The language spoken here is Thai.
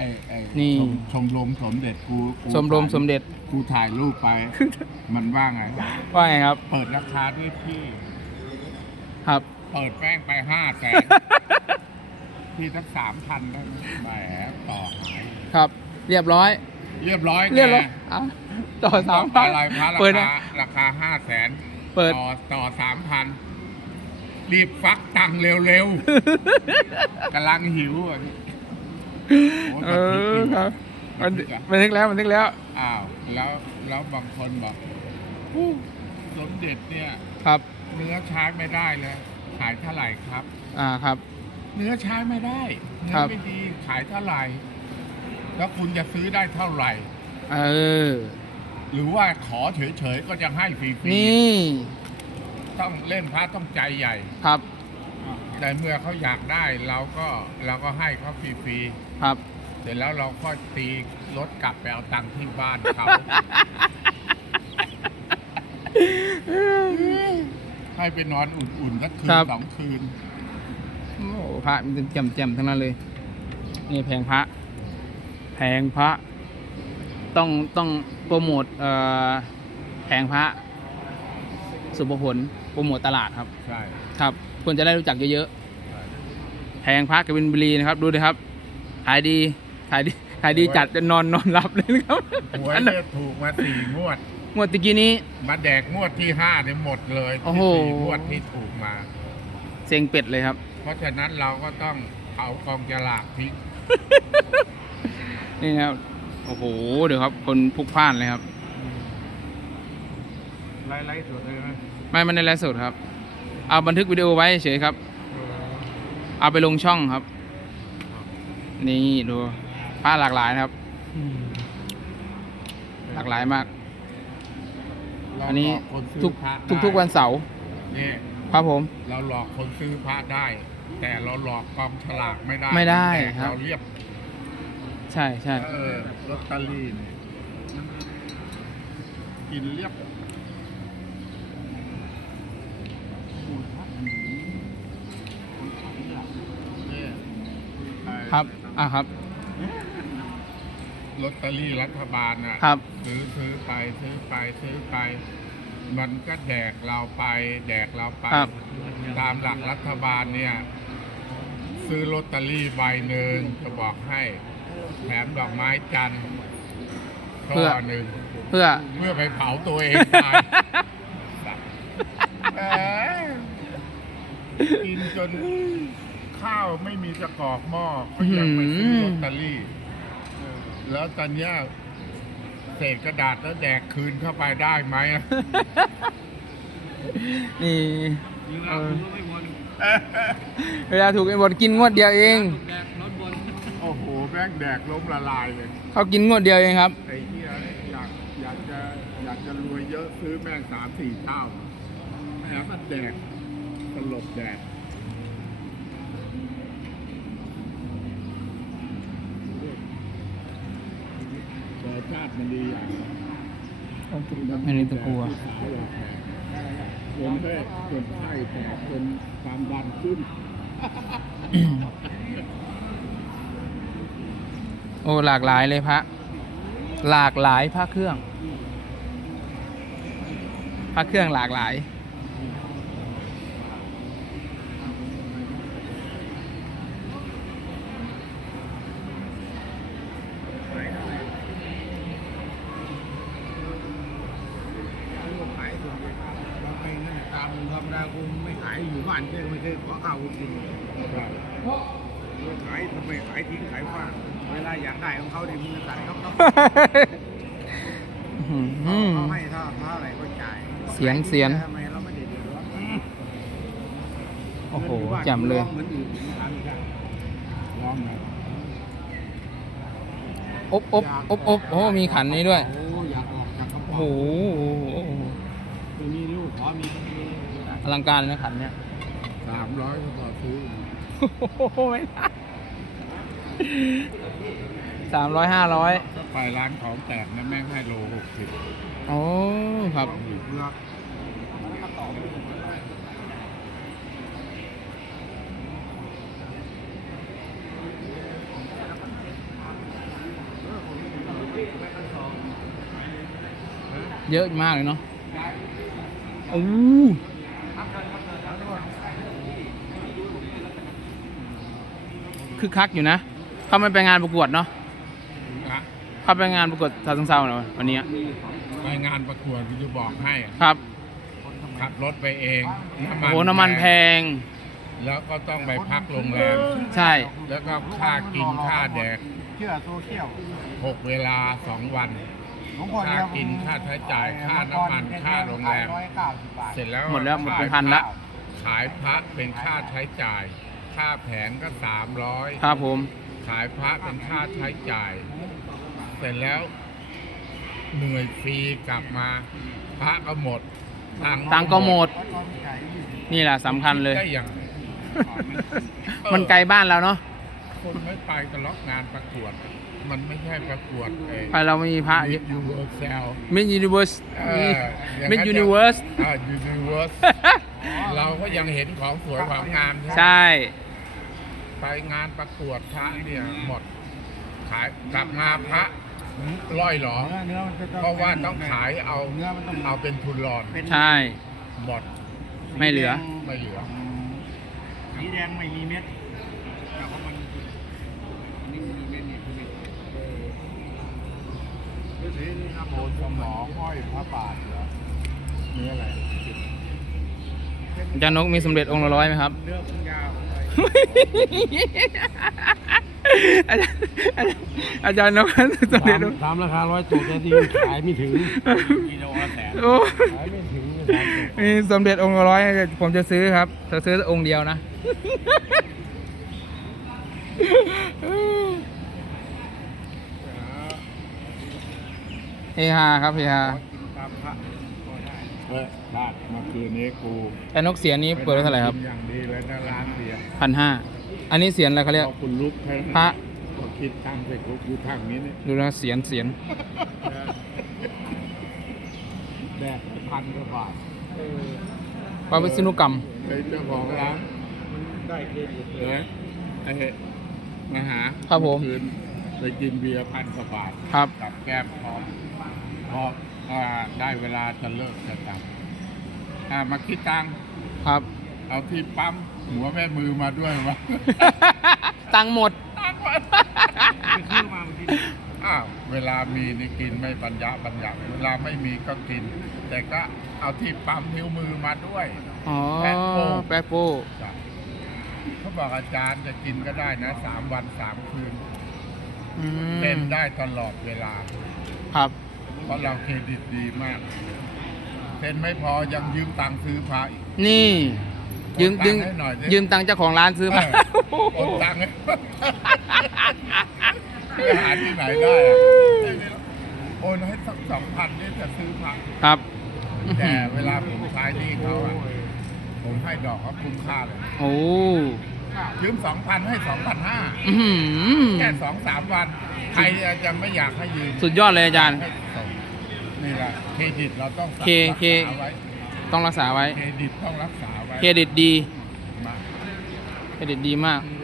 ไอ้ไอ้นี่ ชมชมรมสมเด็จกูกูสมรมถ่ายสมเด็จกูถ่ายรูปไป มันว่าไง ว่าไงครับ เปิดราคาด้วยพี่ ครับ เปิดแป้งไปห้าแสน พี่สักสามพันได้ไหมแหมต่อหายครับ เรียบร้อย เรียบร้อยเรียบร้อยไงอะต่อสามพันอะไรพระราเปิดนะ คาราคาห้าแสนเปิด ต่อต่อสามพันรีบฟักตังค์เร็วๆกำลังหิวอะโเออครับมัมันนทึกอะมันนึกแล้วมันนึกแล้ว อ้าว แล้วแล้วบางคนบอกอู้สมเด็จเนี่ยครับ เนื้อใช้ไม่ได้เลยขายเท่าไหร่ครับ อ่าครับ เนื้อใช้ไม่ได้เนื้ครัอบไม่ดีขายเท่าไหร่ แล้วคุณจะซื้อได้เท่าไหร่ เออ หรือว่าขอเฉยๆก็จะให้ฟรีนี่ๆต้องเล่นพระต้องใจใหญ่ครับแต่เมื่อเขาอยากได้เราก็เราก็ให้เขาฟรี ครับๆเสร็จแล้วเราก็ตีรถกลับไปเอาตังค์ที่บ้านเขา ให้ไปนอนอุ่นๆสักคืนครับ สองคืน โอ้พระมันแจ่มๆทั้งนั้นเลย นี่แพงพระ แพงพระ ต้องต้องโปรโมทเอ่อแพงพระ สุภผลโปรโมทตลาดครับ ใช่ ครับคนจะได้รู้จักเยอะใช่ๆแพงพระกบินบุรีนะครับ ดูดิครับ ขายดีขายดีขายดีจัดจะนอนนอนหลับเลยนะครับหวยเนี่ยถูกมาสี่งวด งวดตะกี้นี้ มาแดกงวดที่ห้าเนี่ยหมดเลยโอ้โหที่สี่งวดที่ถูกมา เซ็งเป็ดเลยครับ เพราะฉะนั้นเราก็ต้องเผากองฉลากทิ้งนี่นะครับ โอ้โห เดี๋ยวครับ คนพลุกพล่านเลยครับ ไล่ไล่สดเลยไหมไม่ไม่ได้ไลฟ์สดครับ เอาบันทึกวิดีโอไว้เฉยครับ เอาไปลงช่องครับ นี่ดูผ้าหลากหลายนะครับ หลากหลายมากอันนี้เราหลอกคนซื้ทุกพระทุกทุกได้วันเสาร์นี่ครับผม เราหลอกคนซื้อพระได้ แต่เราหลอกกองฉลากไม่ได้ไม่ได้แดกครับ เราเรียบใช่ใช่เออลอตเตอรี่เนี่ยกินเรียบนี่ไอ้ ครับ อะครับ ลอตเตอรี่รัฐบาลน่ะครับ ซื้อซื้อไปซื้อไปซื้อไป มันก็แดกเราไป แดกเราไป ครับ ตามหลักรัฐบาลเนี่ย ซื้อลอตเตอรี่ใบหนึ่งจะบอกให้ แถมดอกไม้จันทร์เพื่ช่ออหนึ่ง เพื่อ เมื่อไปเผาตัวเองตายแหมกินจน ข้าวไม่มีจะกรอกหม้อก็ยังไปซื้อลอตเตอรี่ แล้วตอนเนี้ยเศษกระดาษแล้วแดกคืนเข้าไปได้ไหมนี่เออเวลาถูกไอ้บดกินงวดเดียวเองโอ้โหแม่งแดกล้มละลายเลย เขากินงวดเดียวเองครับ ไอ้เหี้ยอยากอยากจะอยากจะรวยเยอะซื้อแม่งสามสี่เท่าแม่งมันแดกสลบแดกแต่ ชาติมันดีอย่างอันนี้ตะกัวสาวหลอกแขกคนแรกคนไข้แต่คนความดันขึ้น โอ้หลากหลายเลยพระ หลากหลายพระเครื่อง พระเครื่องหลากหลาย ขายส่วนใหญ่เราไปนั่นน่ะตามธรรม ดาคงไม่ขายอยู่บ้านใช่ไม่ใช่ขอเอาจริงเราขายทำไมขายทิ้งขายฟ้างเวลาอยากได้ของเขาเนี่ยมีขายเขาเขาอืมเขาให้เท่าเท่าไหร่ก็จ่ายเสียงเสียงทำไมเราไม่ได้เดือดร้อนโอ้โหแจ่มเลยเหมือนอื่นทำกันร้องไงอบอบอบอบโอ้มีขันนี้ด้วย โอ้อยากออกจากกระโอ้เป๋าโหมีลูกขอมีมี อลังการนะขันเนี่ยสามร้อยก็ต่อซื้โอ้โหไม่สามร้อยห้าร้อยก็ไปร้านของแตกนะแม่งให้โลหกสิบโอ้ครับเยอะมากเลยเนาะอู้ คือคักอยู่นะ เขาไม่ไปงานประกวดเนาะนะเขาไปงานประกวดซาซึงเซาเนาะวันนี้ไปงานประกวดกูจะบอกให้ครับขับรถไปเองน้ำมันโอ้น้ำมันแพง แล้วก็ต้องไปพักโรงแรมใช่ แล้วก็ค่ากินค่าแดกเชื่อโซเชียลหกเวลาสองวันหลวงพ่อค่าเดียวกินค่าใช้จ่ายค่าน้ำมันค่าโรงแรมร้อยเก้าสิบบาทเสร็จแล้วหมดแล้วหมดเป็นขายพันละขายพระเป็นค่าใช้จ่าย ค่าแผงก็สามร้อยครับผม ขายพระเป็นค่าใช้จ่าย เสร็จแล้วเหนื่อยฟรีกลับมา พระก็หมดตังค์ตังค์ก็หมดวัดกองใหญ่ยี่สิบนี่แหละสำคัญเลย ได้อย่างไรมันไกลบ้านเราเนาะคนไม่ไปก็ล็อกงานประกวด มันไม่ใช่ประกวดเองไปเราไม่มีพระยูเวอร์แซลมิดยูนิเวิร์สเอออย่างมิดนั้นยูนิเวิร์ส อ่ายูนิเวิร์ส เราก็ยังเห็นของสวยของงามใช่ไหม ใช่ ไปงานประกวดพระเนี่ยหมด ขายกลับมาพระร้อยหรอเนื้อเนื้อมันจะต้องเพราะว่าต้องขายเอาเนื้อมันต้องเอาเป็นทุนรอนเป็นใช่ หมดไม่เหลือ ไม่เหลือสีแดงไม่มีเม็ดแต่ว่ามันนี่มีเม็ดเนี่ยคือเม็ดฤาษีนี่ครับโคนสมอห้อยพระบาทเหรอเนื้ออะไร อาจารย์นกมีสมเด็จองค์ละร้อยไหมครับเนื้อคงยาวอาจารย์อาจารย์นกสมเด็จองค์ถามราคาร้อยตัวแต่ที่ขายไม่ถึงกิโลละแสนโอ้ขายไม่ถึงเลยครับมีสมเด็จองค์ละร้อยผมจะซื้อครับจะซื้อองค์เดียวนะเฮฮาครับเฮฮา เออพลาดเมื่อคืนนี้กูแต่นกเสียนนี้เปิดไว้เท่าไหร่ครับปนั่งกินอย่างดีเลยนะร้านเบียร์พันห้าอันนี้เสียนอะไรเขาเรียก พอคุณลุกให้พระ ก็คิดตังค์ไปกูกูทางนี้นี่ดูนะเสียนเสียนแดกไปพันกว่าบาทพระวิษณุกรรมเป็นเจ้าของร้านได้เครดิตเอ้ยไอ้มาหาครับผม เอคืนไปกินเบียร์พันกว่าบาทครับ กับแก้มพร้อมพออ่า ได้เวลาจะเลิกจะกลับอ่ามาคิดตังค์ครับ เอาที่ปั๊มหัวแม่มือมาด้วยวะตังค์หมดไปซื้อมาเมื่อกี้อ้าวเวลามีนี่กินไม่ปัญญาปัญญาเวลาไม่มีก็กิน แต่ก็เอาที่ปั๊มนิ้วมือมาด้วยอ๋อแปะโป้แปะโป้จ้ะเขาบอกอาจารย์จะกินก็ได้นะสามวันสามคืนอืมเล่นได้ตลอดเวลา ครับเพ ราะเราเครดิตดีมาก เซ็นไม่พอยังยืมตังค์ซื้อพระอีก นี่ ยืมโอนตัยืงมค์ให้หน่อยสิ ยืมตังค์เจ้าของร้านซื้อมาเออโอนตังค์ให้จะหาที่ไหนได้อะโอนให้สักสองพันนี่จะซื้อพระครับ แต่เวลาผมใช้หนี่เขาอะผมให้ดอกเขาคุ้มค่าเลย โอ้ยืมสองพันให้สองพันห้าอื้อหือแค่สองสามวัน ใครจะไม่อยากให้ยืมสุดยอดเลยอาจารย์ ให้ส่ง นี่แหละเครดิตเราต้องเคเครักษาไว้ต้องรักษาไว้เครดิตต้องรักษาไว้เครดิตดีมากเครดิตดีมาก อืม